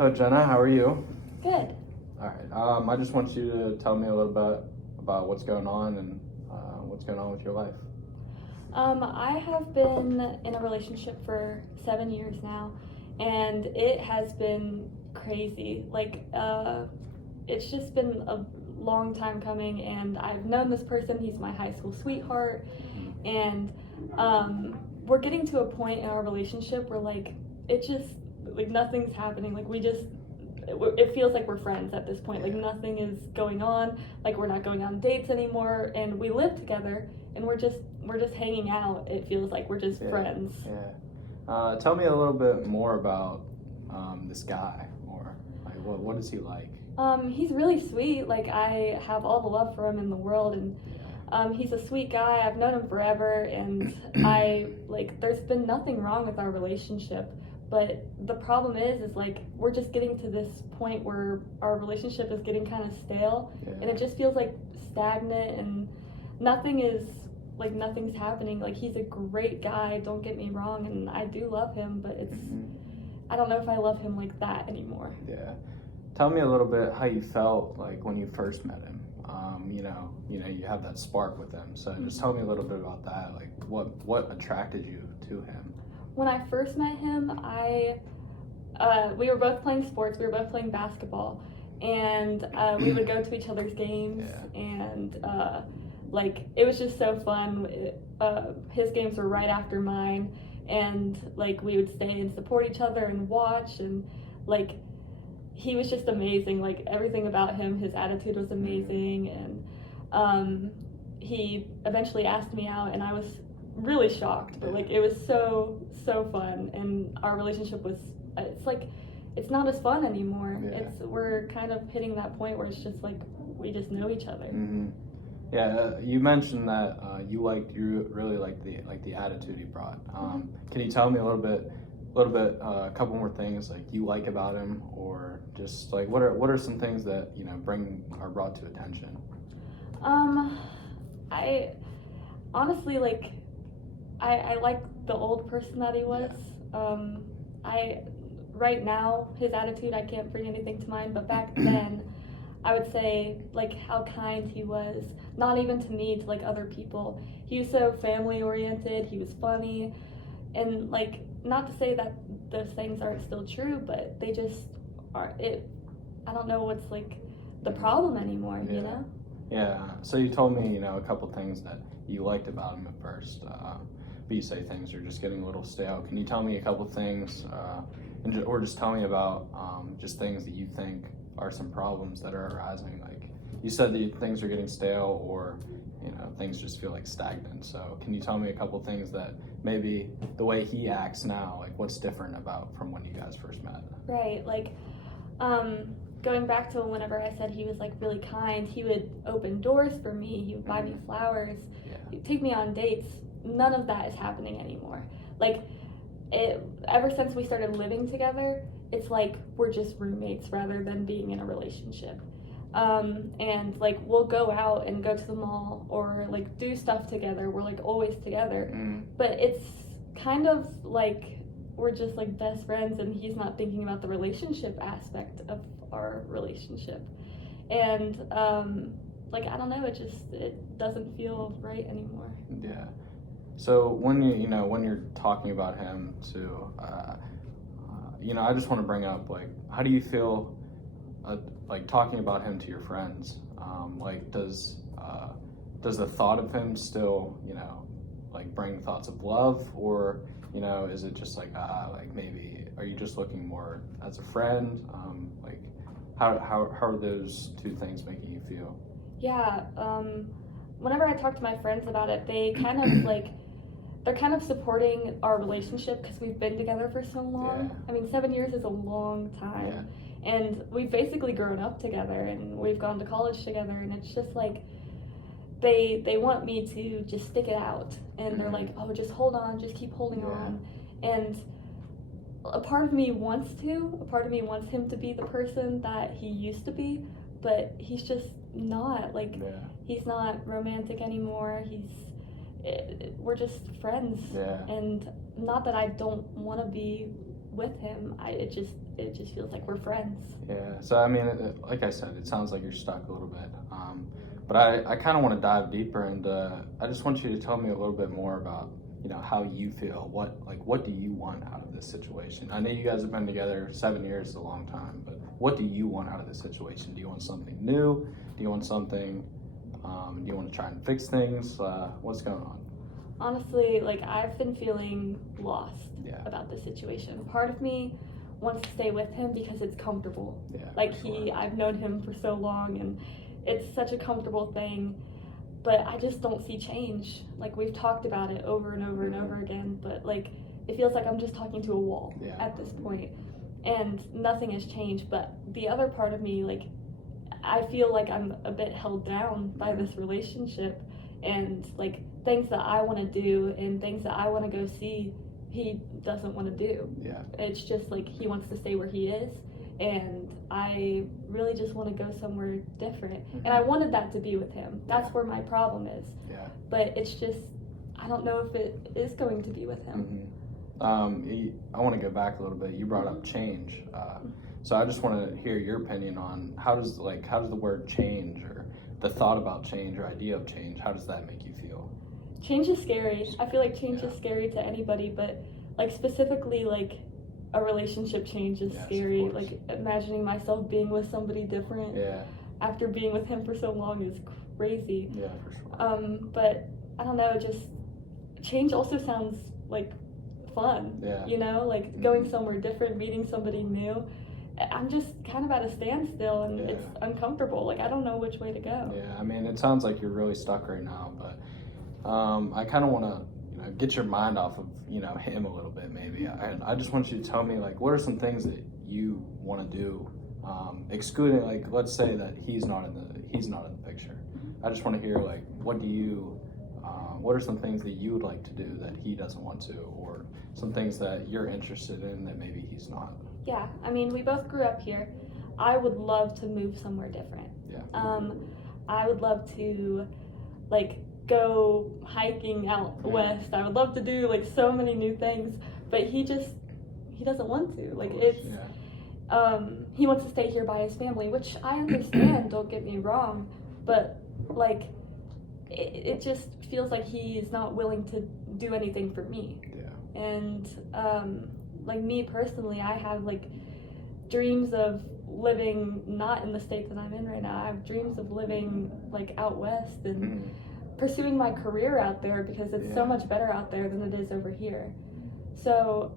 Hello, Jenna. How are you? Good. All right. I just want you to tell me a little bit about what's going on and what's going on with your life. I have been in a relationship for 7 years now, and it has been crazy. It's just been a long time coming, and I've known this person. He's my high school sweetheart, and we're getting to a point in our relationship where nothing's happening. It feels like we're friends at this point. Like nothing is going on. Like we're not going on dates anymore, and we live together, and we're just hanging out. It feels like we're just friends. Yeah. Tell me a little bit more about this guy, or like what is he like? He's really sweet. Like I have all the love for him in the world, and he's a sweet guy. I've known him forever, and there's been nothing wrong with our relationship. But the problem is we're just getting to this point where our relationship is getting kind of stale, and it just feels like stagnant, and nothing's happening. Like he's a great guy, don't get me wrong, and I do love him, but I don't know if I love him like that anymore. Yeah. Tell me a little bit how you felt like when you first met him. You have that spark with him. So just tell me a little bit about that. Like what attracted you to him? When I first met him, we were both playing sports. We were both playing basketball, and we would go to each other's games, and it was just so fun. His games were right after mine, and we would stay and support each other and watch, and he was just amazing. Like everything about him, his attitude was amazing, and he eventually asked me out, and I was really shocked, but it was so fun, and our relationship was it's not as fun anymore. We're kind of hitting that point where it's just we just know each other. Yeah, you mentioned that you really liked the attitude he brought. Can you tell me a little bit, a couple more things you like about him, or just what are some things that are brought to attention? I honestly I like the old person that he was. Right now his attitude, I can't bring anything to mind, but back then I would say how kind he was, not even to me, to other people. He was so family oriented, he was funny, and not to say that those things aren't still true, but they just are. I don't know what's the problem anymore, you know? Yeah, so you told me, a couple things that you liked about him at first, but you say things are just getting a little stale. Can you tell me a couple things, or just tell me about just things that you think are some problems that are arising? You said that things are getting stale, or things just feel stagnant. So can you tell me a couple things that maybe the way he acts now, what's different about from when you guys first met? Right, going back to whenever I said he was really kind, he would open doors for me, he would buy me flowers, he'd take me on dates. None of that is happening anymore. Ever since we started living together, it's we're just roommates rather than being in a relationship. And we'll go out and go to the mall or do stuff together. We're always together, but it's kind of we're just best friends, and he's not thinking about the relationship aspect of our relationship. And I don't know, it doesn't feel right anymore. Yeah. So when you're talking about him too, I just want to bring up how do you feel talking about him to your friends? Does the thought of him still bring thoughts of love, or is it just maybe are you just looking more as a friend? How are those two things making you feel? Yeah, whenever I talk to my friends about it, they kind of they're kind of supporting our relationship because we've been together for so long. I mean, 7 years is a long time, and we've basically grown up together, and we've gone to college together, and it's just they want me to just stick it out, and they're oh, just hold on, just keep holding on. And a part of me wants him to be the person that he used to be, but he's just not. He's not romantic anymore. We're just friends. And not that I don't want to be with him, it just feels like we're friends. Yeah. So I mean, like I said, it sounds like you're stuck a little bit. But I kind of want to dive deeper, and I just want you to tell me a little bit more about, you know, how you feel. What do you want out of this situation? I know you guys have been together 7 years, is a long time, but what do you want out of this situation? Do you want something new? Do you want something? Do you want to try and fix things? What's going on? Honestly, like, I've been feeling lost Yeah. about this situation. Part of me wants to stay with him because it's comfortable. Yeah. Like, for sure. I've known him for so long, and it's such a comfortable thing, but I just don't see change. Like, we've talked about it over and over and over again, but like, it feels like I'm just talking to a wall Yeah. at this point, and nothing has changed. But the other part of me, like, I feel like I'm a bit held down by this relationship, and like, things that I want to do and things that I want to go see, he doesn't want to do. Yeah. It's just like he wants to stay where he is, and I really just want to go somewhere different. And I wanted that to be with him. That's where my problem is. Yeah. But it's just, I don't know if it is going to be with him. I want to go back a little bit. You brought up change, so I just want to hear your opinion on how does the word change, or the thought about change, or idea of change, how does that make you feel? Change is scary. I feel like change Yeah. is scary to anybody, but like, specifically, like, a relationship change is Yes, of scary. course. Like, imagining myself being with somebody different Yeah. after being with him for so long is crazy. Yeah, for sure. But I don't know, just change also sounds like fun. Yeah. You know, like going somewhere different, meeting somebody new. I'm just kind of at a standstill, and Yeah. it's uncomfortable. Like, I don't know which way to go. Yeah, I mean, it sounds like you're really stuck right now, but I kind of want to, you know, get your mind off of, you know, him a little bit, maybe. I just want you to tell me, like, what are some things that you want to do, excluding, like, let's say that he's not in the picture. I just want to hear, like, what are some things that you would like to do that he doesn't want to, or some things that you're interested in that maybe he's not? Yeah, I mean, we both grew up here. I would love to move somewhere different. Yeah. I would love to, like, go hiking out west. I would love to do, like, so many new things, but he doesn't want to. Like, it's, he wants to stay here by his family, which I understand, don't get me wrong, but, like, it just feels like he's not willing to do anything for me. Yeah. And, like, me personally, I have, like, dreams of living not in the state that I'm in right now. I have dreams of living, like, out west and pursuing my career out there, because it's so much better out there than it is over here. So,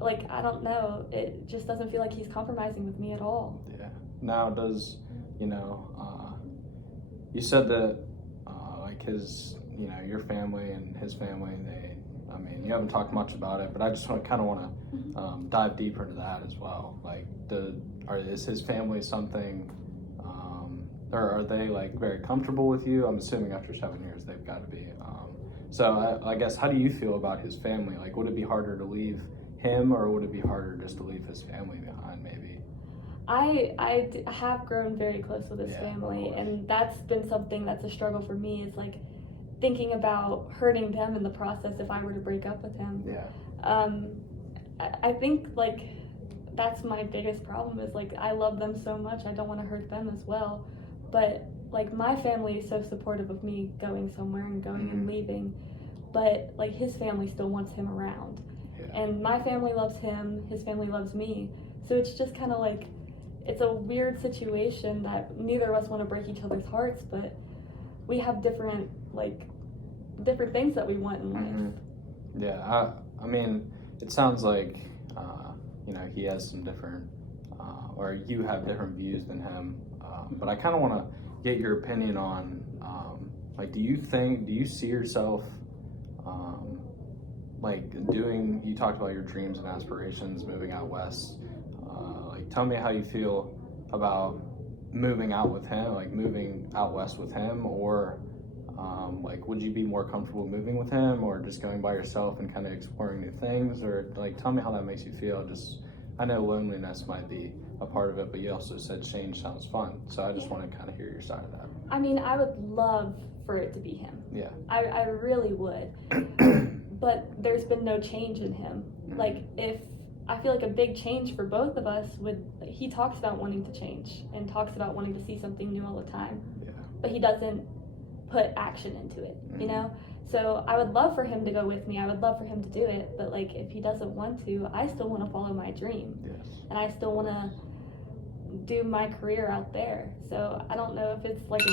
like, I don't know, it just doesn't feel like he's compromising with me at all. Yeah. Now, does, you know, you said that, like, his, you know, your family and his family, I mean, you haven't talked much about it, but I just kind of want to dive deeper into that as well. Like, is his family something, or are they, like, very comfortable with you? I'm assuming after 7 years they've got to be. So I guess, how do you feel about his family? Like, would it be harder to leave him, or would it be harder just to leave his family behind, maybe? I have grown very close with his Yeah, family, of course. and that's been something that's a struggle for me, is, like, thinking about hurting them in the process if I were to break up with him. Yeah. I think, like, that's my biggest problem, is, like, I love them so much, I don't want to hurt them as well. But, like, my family is so supportive of me going somewhere and going and leaving, but, like, his family still wants him around. Yeah. And my family loves him, his family loves me. So it's just kind of like, it's a weird situation that neither of us want to break each other's hearts, but we have different things that we want in life. Yeah, I mean, it sounds like, you know, he has some different, or you have different views than him. But I kind of want to get your opinion on, like, do you see yourself, like, you talked about your dreams and aspirations, moving out west. Like, tell me how you feel about moving out with him, like, moving out west with him, or, like, would you be more comfortable moving with him, or just going by yourself and kind of exploring new things? Or, like, tell me how that makes you feel. Just, I know loneliness might be a part of it, but you also said change sounds fun, so I just want to kind of hear your side of that. I mean, I would love for it to be him. Yeah. I really would. But there's been no change in him. Like, if I feel like a big change for both of us he talks about wanting to change and talks about wanting to see something new all the time. Yeah. But he doesn't put action into it, you know? So I would love for him to go with me. I would love for him to do it. But like, if he doesn't want to, I still want to follow my dream. Yes. And I still want to do my career out there. So I don't know if it's like a